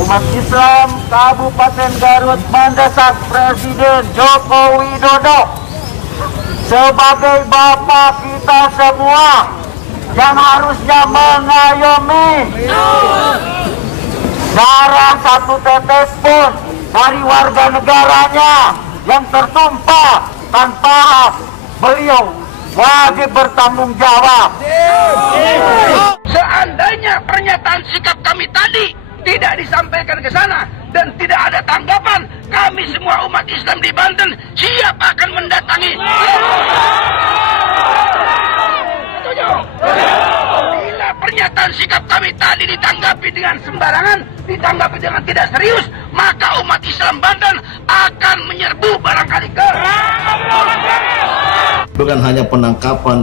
Umat Islam Kabupaten Garut mendesak Presiden Joko Widodo sebagai bapak kita semua yang harusnya mengayomi darah satu tetes pun dari warga negaranya yang tertumpah tanpa hak. Beliau wajib bertanggung jawab. Seandainya pernyataan sikap kami tadi tidak disampaikan ke sana dan tidak ada tanggapan, kami semua umat Islam di Banten siap akan mendatangi. Bila pernyataan sikap kami tadi ditanggapi dengan sembarangan, ditanggapi dengan tidak serius, maka umat Islam Banten akan menyerbu barangkali ke. Bukan hanya penangkapan,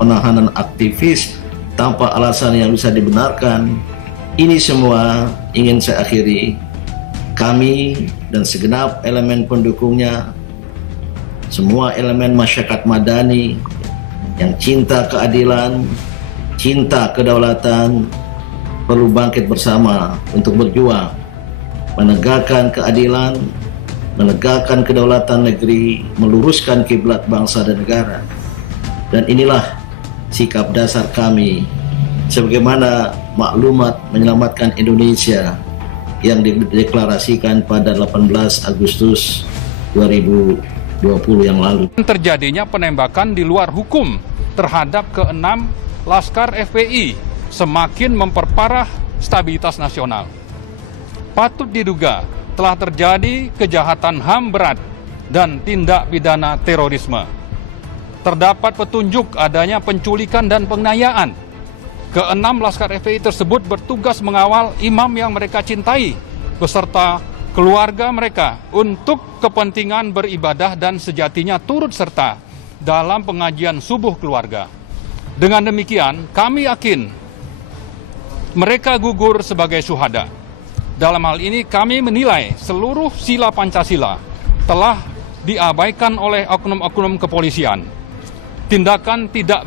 penahanan aktivis tanpa alasan yang bisa dibenarkan. Ini semua ingin saya akhiri. Kami dan segenap elemen pendukungnya, semua elemen masyarakat madani yang cinta keadilan, cinta kedaulatan, perlu bangkit bersama untuk berjuang menegakkan keadilan, menegakkan kedaulatan negeri, meluruskan kiblat bangsa dan negara. Dan inilah sikap dasar kami sebagaimana maklumat menyelamatkan Indonesia yang dideklarasikan pada 18 Agustus 2020 yang lalu. Terjadinya penembakan di luar hukum terhadap ke-6 Laskar FPI semakin memperparah stabilitas nasional. Patut diduga telah terjadi kejahatan HAM berat dan tindak pidana terorisme. Terdapat petunjuk adanya penculikan dan penganiayaan. Ke-6 Laskar FPI tersebut bertugas mengawal imam yang mereka cintai beserta keluarga mereka untuk kepentingan beribadah dan sejatinya turut serta dalam pengajian subuh keluarga. Dengan demikian, kami yakin mereka gugur sebagai syuhada. Dalam hal ini kami menilai seluruh sila Pancasila telah diabaikan oleh oknum-oknum kepolisian. Tindakan tidak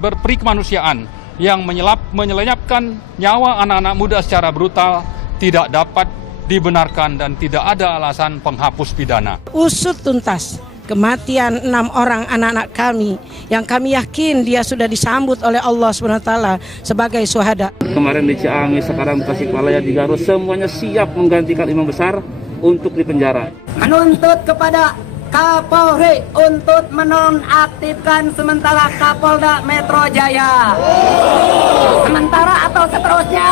berperikemanusiaan yang menyelenyapkan nyawa anak-anak muda secara brutal tidak dapat dibenarkan dan tidak ada alasan penghapus pidana. Usut tuntas kematian 6 orang anak-anak kami yang kami yakin dia sudah disambut oleh Allah SWT sebagai syuhada. Kemarin di Ciamis, sekarang Tasikmalaya, di Garut, semuanya siap menggantikan imam besar untuk dipenjara. Menuntut kepada Kapolri untuk menonaktifkan sementara Kapolda Metro Jaya. Sementara atau seterusnya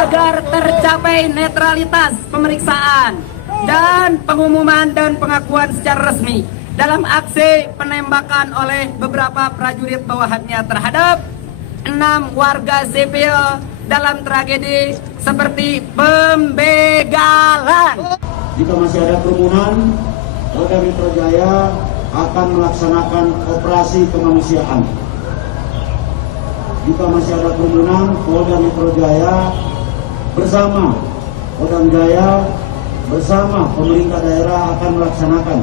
agar tercapai netralitas pemeriksaan dan pengumuman dan pengakuan secara resmi dalam aksi penembakan oleh beberapa prajurit bawahannya terhadap 6 warga sipil dalam tragedi seperti pembegalan. Jika masih ada kerumunan, Polda Metro Jaya akan melaksanakan operasi kemanusiaan. Jika masih ada kerumunan, Polda Metro Jaya bersama Kodam Jaya bersama pemerintah daerah akan melaksanakan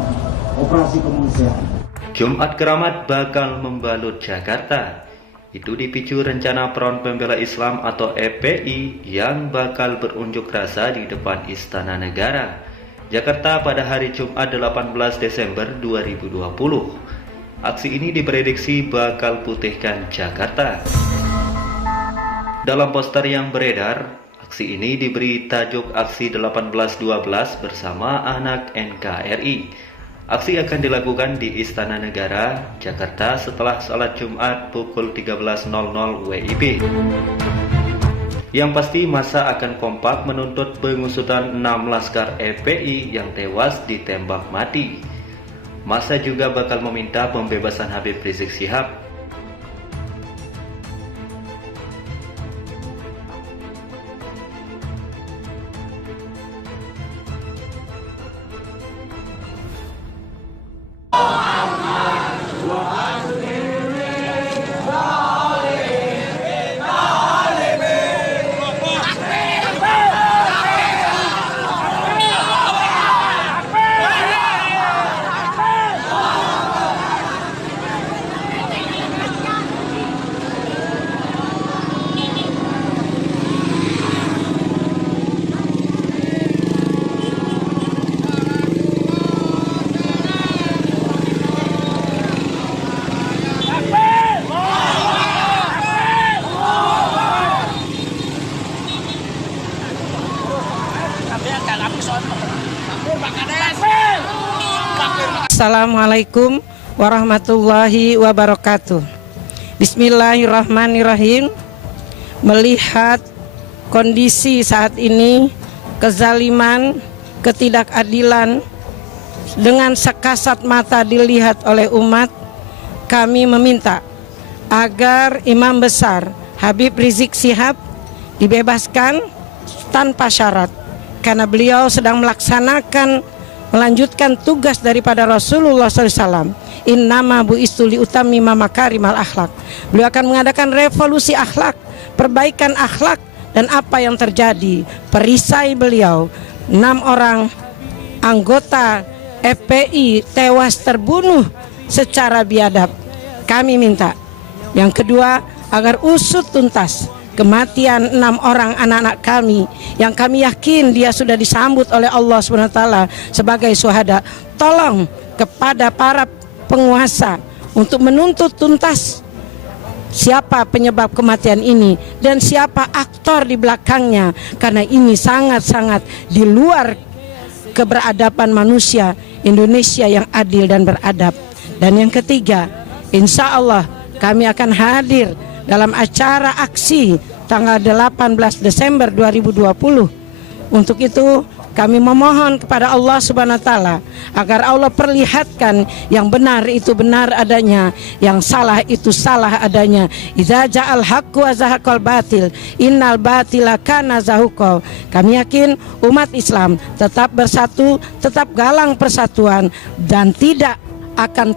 operasi kemanusiaan. Jumat Keramat bakal membalut Jakarta. Itu dipicu rencana Front Pembela Islam atau FPI yang bakal berunjuk rasa di depan Istana Negara Jakarta pada hari Jumat 18 Desember 2020. Aksi ini diprediksi bakal putihkan Jakarta. Dalam poster yang beredar, aksi ini diberi tajuk Aksi 1812 bersama anak NKRI. Aksi akan dilakukan di Istana Negara, Jakarta setelah salat Jumat pukul 13.00 WIB. Yang pasti massa akan kompak menuntut pengusutan 6 laskar FPI yang tewas ditembak mati. Massa juga bakal meminta pembebasan Habib Rizik Syihab. Assalamualaikum warahmatullahi wabarakatuh. Bismillahirrahmanirrahim. Melihat kondisi saat ini, kezaliman, ketidakadilan dengan sekasat mata dilihat oleh umat, kami meminta agar Imam Besar Habib Rizik Syihab dibebaskan tanpa syarat, karena beliau sedang melanjutkan tugas daripada Rasulullah SAW. Innama bu'istu liutammima makarimal akhlak. Beliau akan mengadakan revolusi akhlak, perbaikan akhlak. Dan apa yang terjadi, perisai beliau, 6 orang anggota FPI tewas terbunuh secara biadab. Kami minta yang kedua, agar usut tuntas kematian 6 orang anak-anak kami yang kami yakin dia sudah disambut oleh Allah SWT sebagai syuhada. Tolong kepada para penguasa untuk menuntut tuntas siapa penyebab kematian ini dan siapa aktor di belakangnya, karena ini sangat-sangat di luar keberadaban manusia Indonesia yang adil dan beradab. Dan yang ketiga, insya Allah kami akan hadir dalam acara aksi tanggal 18 Desember 2020. Untuk itu kami memohon kepada Allah Subhanahu wa taala agar Allah perlihatkan yang benar itu benar adanya, yang salah itu salah adanya. Idza ja'al haqqu wa zahaqal batil, innal batila kana zahuqa. Kami yakin umat Islam tetap bersatu, tetap galang persatuan dan tidak akan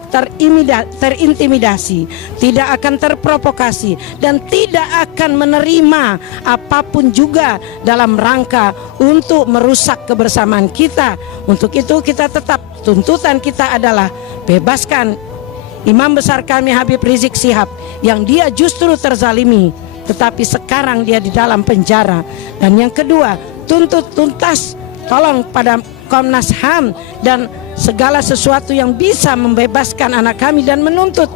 terintimidasi, tidak akan terprovokasi, dan tidak akan menerima apapun juga dalam rangka untuk merusak kebersamaan kita. Untuk itu kita tetap, tuntutan kita adalah bebaskan Imam Besar kami Habib Rizik Syihab yang dia justru terzalimi, tetapi sekarang dia di dalam penjara. Dan yang kedua, tuntut tuntas, tolong pada Komnas HAM dan segala sesuatu yang bisa membebaskan anak kami dan menuntut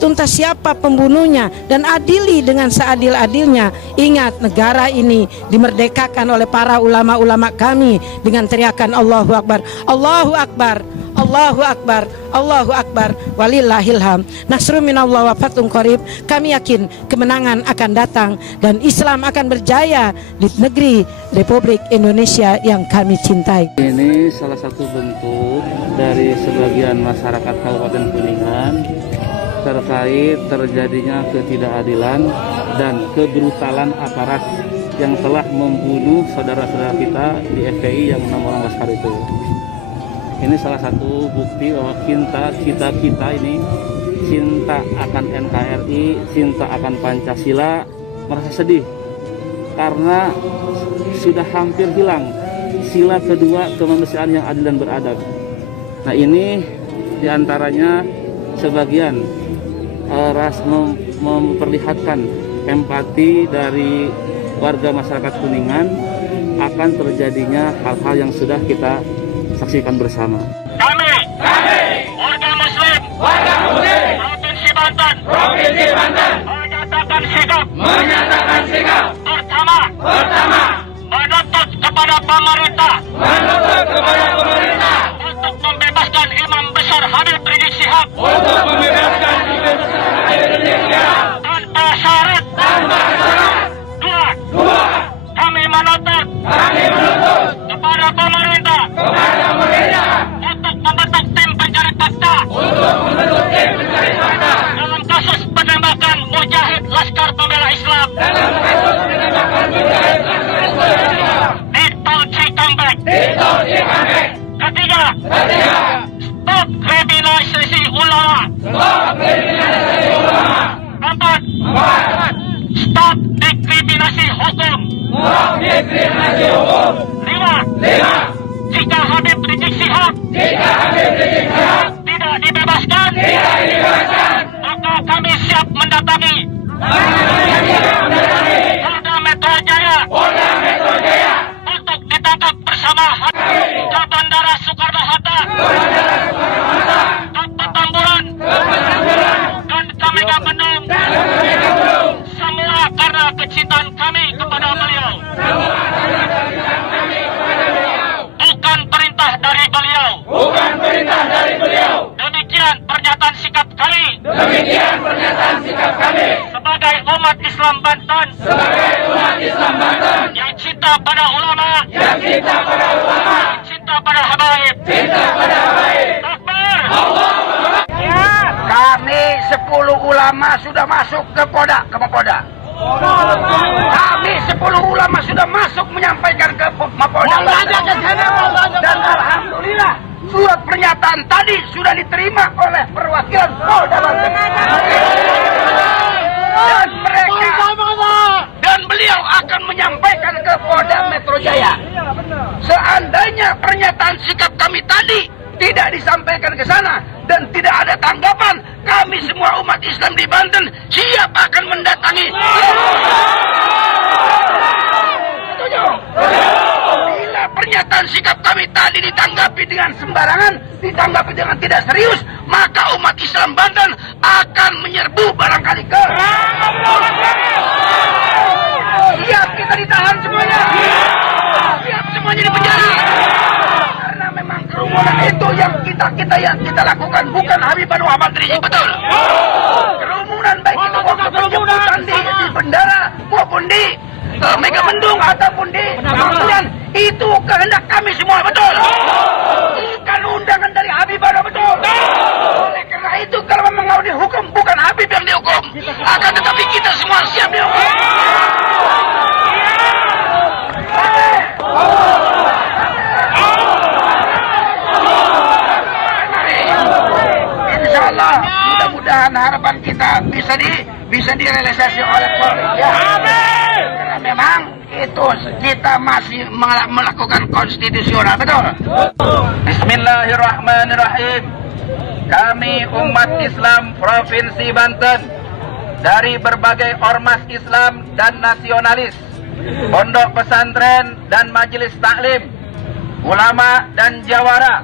tuntas siapa pembunuhnya dan adili dengan seadil-adilnya. Ingat, negara ini dimerdekakan oleh para ulama-ulama kami dengan teriakan Allahu Akbar, Allahu Akbar, Allahu Akbar, Allahu Akbar, walillahilham. Nasrun minallah wa fathun qarib. Kami yakin kemenangan akan datang dan Islam akan berjaya di negeri Republik Indonesia yang kami cintai. Ini salah satu bentuk dari sebagian masyarakat Kabupaten Kuningan terkait terjadinya ketidakadilan dan kebrutalan aparat yang telah membunuh saudara-saudara kita di FPI yang 6 orang laskar itu. Ini salah satu bukti bahwa kita ini cinta akan NKRI, cinta akan Pancasila, merasa sedih karena sudah hampir hilang sila kedua kemanusiaan yang adil dan beradab. Nah, ini diantaranya sebagian memperlihatkan empati dari warga masyarakat Kuningan akan terjadinya hal-hal yang sudah kita saksikan bersama. Kami warga Muslim Provinsi Banten menyatakan sikap pertama menuntut kepada pemerintah untuk membebaskan Imam Besar Habib Rizik Syihab tanpa syarat. Dua, kami menuntut kepada pemerintah untuk membentuk tim pencari fakta dalam kasus penembakan Mujahid Laskar Pembela Islam di Tol Cikampek. Ketiga, stop kriminalisasi ulama. Empat, stop diskriminasi hukum. 5, jika Habib Rizik Syihab tidak dibebaskan, maka kami siap mendatangi Polda Metro Jaya untuk ditangkap bersama ke Bandara Soekarno-Hatta, ke Petamburan, dan ke Megabendung. Semua karena kecintaan kami kepada beliau. cinta pada ulama, yang cinta pada ulama, cinta pada habaib, cinta pada habaib. Takbir. Ya. Kami 10 ulama sudah masuk ke Mapolda. Kami 10 ulama sudah masuk menyampaikan ke Mapolda. Dan alhamdulillah surat pernyataan tadi sudah diterima oleh perwakilan Polda Banten. Dan beliau akan menyampaikan ke Polda Metro Jaya. Seandainya pernyataan sikap kami tadi tidak disampaikan ke sana dan tidak ada tanggapan, kami semua umat Islam di Banten siap akan mendatangi. Setuju? Bila pernyataan sikap kami tadi ditanggapi dengan sembarangan, ditanggapi dengan tidak serius, maka umat Islam Banten akan menyerbu barangkali ke. Siap kita ditahan semuanya. Siap semuanya di penjara. Karena memang kerumunan itu yang kita lakukan, bukan Habib Anwar Ahmad Rizik, betul. Kerumunan baik itu waktu penjemputan di bandara maupun di Mega Mendung ataupun di Pangkalan, itu kehendak kami semua, betul. Bukan undangan dari Habib Anwar, betul. Oleh karena itu kalau memang mau dihukum, bukan Habib yang dihukum, akan tetapi kita semua siap dihukum. Insyaallah, mudah-mudahan harapan kita bisa direalisasi oleh Polri. Ya. Karena memang itu kita masih melakukan konstitusional, betul. Bismillahirrahmanirrahim. Kami umat Islam Provinsi Banten dari berbagai ormas Islam dan nasionalis, pondok pesantren dan majelis taklim, ulama dan jawara,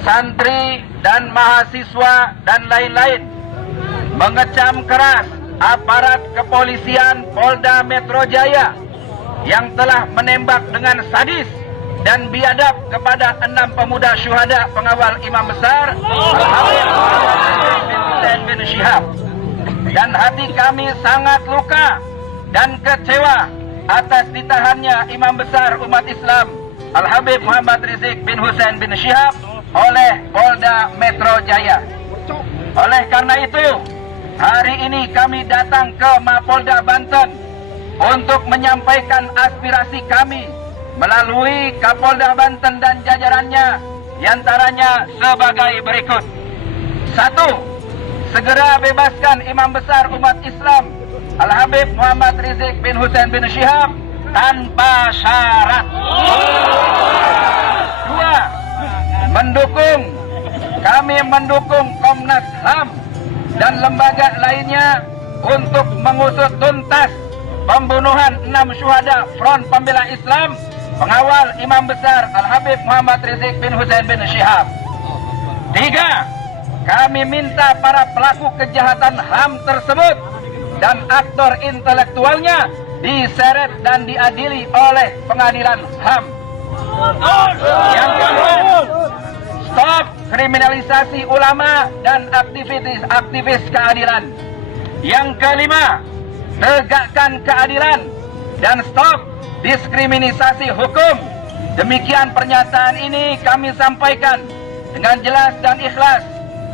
santri dan mahasiswa dan lain-lain, mengecam keras aparat kepolisian Polda Metro Jaya yang telah menembak dengan sadis dan biadab kepada 6 pemuda syuhada pengawal Imam Besar Al-Habib Husain bin Syihab. Dan hati kami sangat luka dan kecewa atas ditahannya Imam Besar umat Islam Al-Habib Muhammad Rizik bin Husain bin Syihab oleh Polda Metro Jaya. Oleh karena itu, hari ini kami datang ke Mapolda Banten untuk menyampaikan aspirasi kami melalui Kapolda Banten dan jajarannya, diantaranya sebagai berikut. 1. Segera bebaskan Imam Besar umat Islam Al-Habib Muhammad Rizik bin Husain bin Syihab tanpa syarat. 2. Kami mendukung Komnas HAM dan lembaga lainnya untuk mengusut tuntas pembunuhan 6 syuhada Front Pembela Islam pengawal Imam Besar Al-Habib Muhammad Rizik bin Husain bin Syihab. 3. Kami minta para pelaku kejahatan HAM tersebut dan aktor intelektualnya diseret dan diadili oleh pengadilan HAM. Yang kedua, stop kriminalisasi ulama dan aktivis keadilan. Yang kelima, tegakkan keadilan dan stop diskriminasi hukum. Demikian pernyataan ini kami sampaikan dengan jelas dan ikhlas.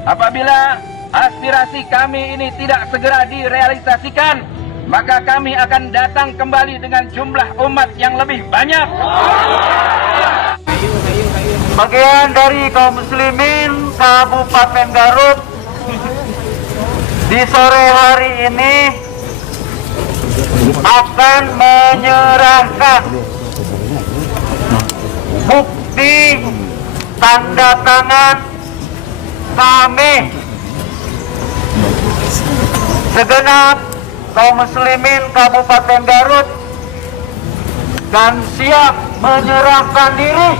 Apabila aspirasi kami ini tidak segera direalisasikan, maka kami akan datang kembali dengan jumlah umat yang lebih banyak. Bagian dari kaum muslimin Kabupaten Garut di sore hari ini akan menyerahkan bukti tanda tangan kami segenap kaum muslimin Kabupaten Garut dan siap menyerahkan diri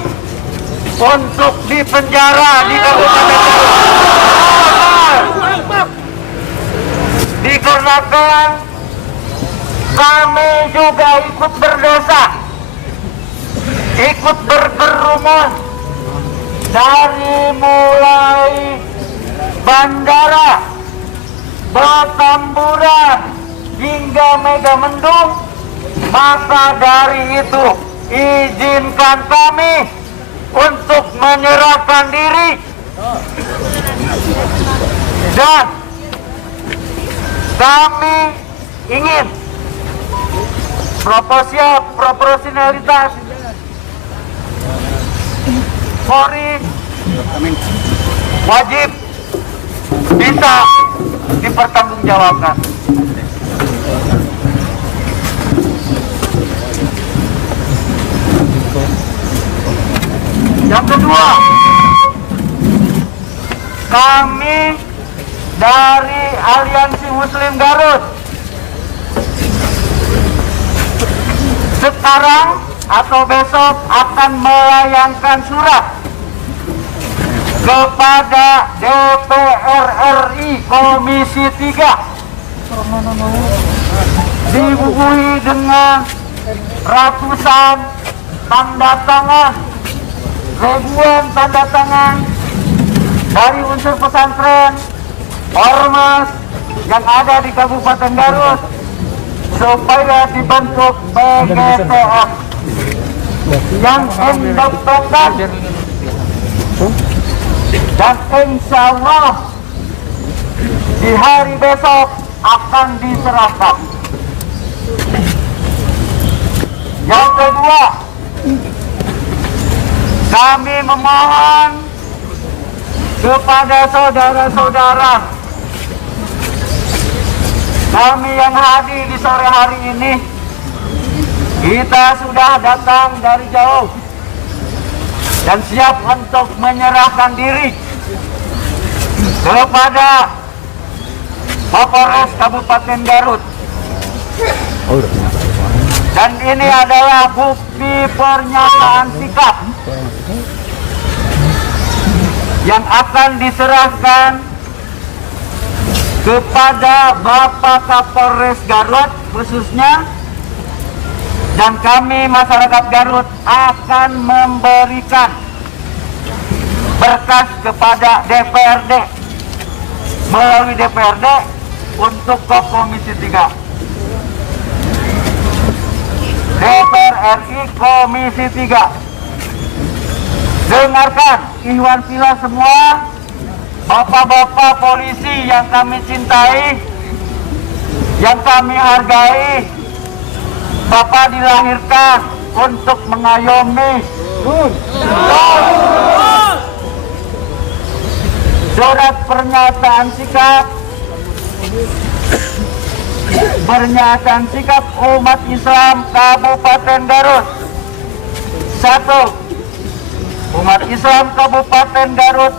untuk dipenjara di Kabupaten Garut. Dikarenakan kami juga ikut berdosa, ikut berkerumun dari mulai bandara, Petamburan hingga Mega Mendung. Maka dari itu izinkan kami untuk menyerahkan diri dan kami ingin proporsionalitas Polri wajib bisa dipertanggungjawabkan. Yang kedua, kami dari Aliansi Muslim Garut sekarang atau besok akan melayangkan surat kepada DPR RI Komisi 3 dibubuhi dengan ratusan tanda tangan, ribuan tanda tangan dari unsur pesantren, ormas yang ada di Kabupaten Garut supaya dibentuk PGTF yang independen dan insya Allah di hari besok akan diserahkan. Yang kedua, kami memohon kepada saudara-saudara kami yang hadir di sore hari ini, kita sudah datang dari jauh dan siap untuk menyerahkan diri kepada Kapolres Kabupaten Garut. Dan ini adalah bukti pernyataan sikap yang akan diserahkan kepada Bapak Kapolres Garut khususnya, dan kami masyarakat Garut akan memberikan berkas kepada DPRD melalui DPRD untuk ke Komisi 3. DPR RI Komisi 3, dengarkan Ikhwan Fillah semua, bapak-bapak polisi yang kami cintai, yang kami hargai. Bapak dilahirkan untuk mengayomi surat pernyataan sikap umat Islam Kabupaten Garut. 1. Umat Islam Kabupaten Garut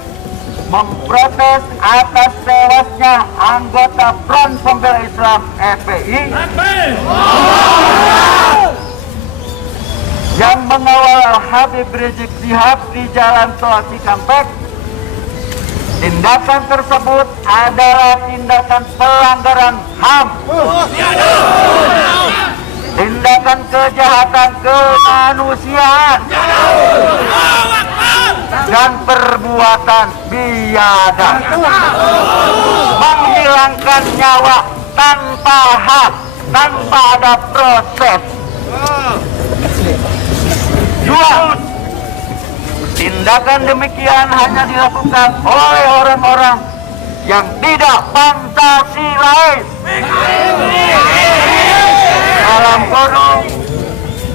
memprotes atas tewasnya anggota Front Pembela Islam FPI yang mengawal Habib Rizik Syihab di Jalan Tol Cikampek. Tindakan tersebut adalah tindakan pelanggaran HAM, tindakan kejahatan kemanusiaan, dan perbuatan biadab, menghilangkan nyawa tanpa hak, tanpa ada proses. 2. Tindakan demikian hanya dilakukan oleh orang-orang yang tidak Pancasilais, dalam kurung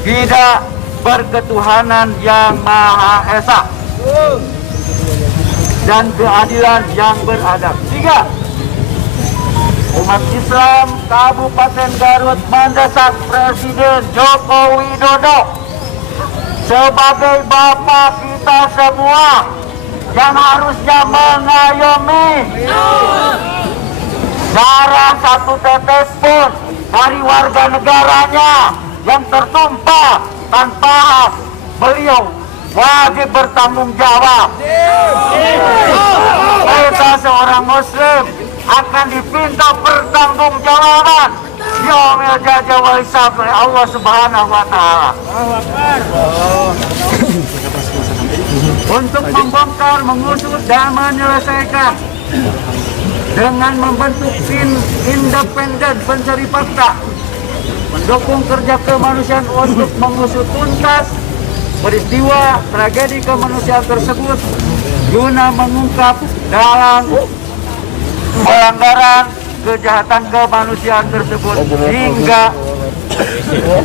tidak berketuhanan yang Maha Esa, dan keadilan yang beradab. 3. Umat Islam Kabupaten Garut mendesak Presiden Joko Widodo sebagai bapak kita semua yang harusnya mengayomi darah satu tetes pun dari warga negaranya yang tertumpah tanpa hak, beliau wajib bertanggung jawab. Kita seorang muslim akan dipinta pertanggungjawaban yaumil jaza wal hisab oleh Allah Subhanahu wa taala. Untuk membongkar, mengusut dan menyelesaikan dengan membentuk tim independen pencari fakta mendukung kerja kemanusiaan untuk mengusut tuntas peristiwa tragedi kemanusiaan tersebut guna mengungkap dalam pelanggaran kejahatan kemanusiaan tersebut hingga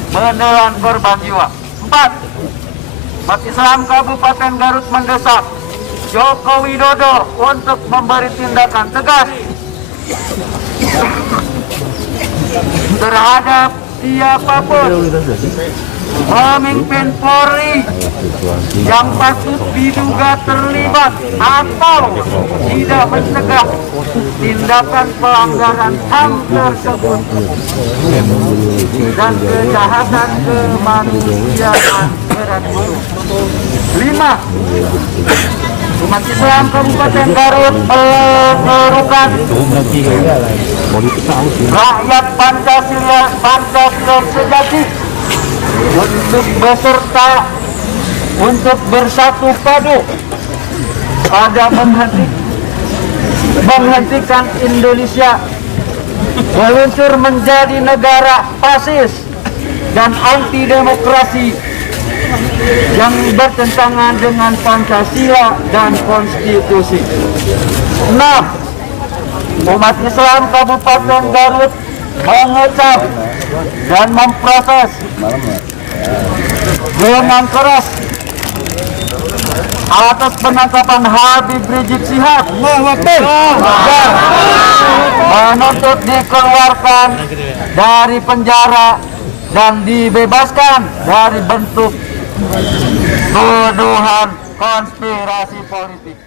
menelan korban jiwa. 4. Umat Islam Kabupaten Garut mendesak Joko Widodo untuk memberi tindakan tegas terhadap siapapun pemimpin Polri yang patut diduga terlibat atau tidak mencegah tindakan pelanggaran HAM tersebut dan kejahatan kemanusiaan berat. 5. Umat Islam Kabupaten Garut menyerukan rakyat Pancasila sejati untuk bersatu padu pada menghentikan Indonesia meluncur menjadi negara fasis dan anti demokrasi yang bertentangan dengan Pancasila dan konstitusi. 6. Umat Islam Kabupaten Garut mengecam dan memproses dengan keras atas penangkapan Habib Rizik Syihab dan menuntut dikeluarkan dari penjara dan dibebaskan dari bentuk tuduhan konspirasi politik.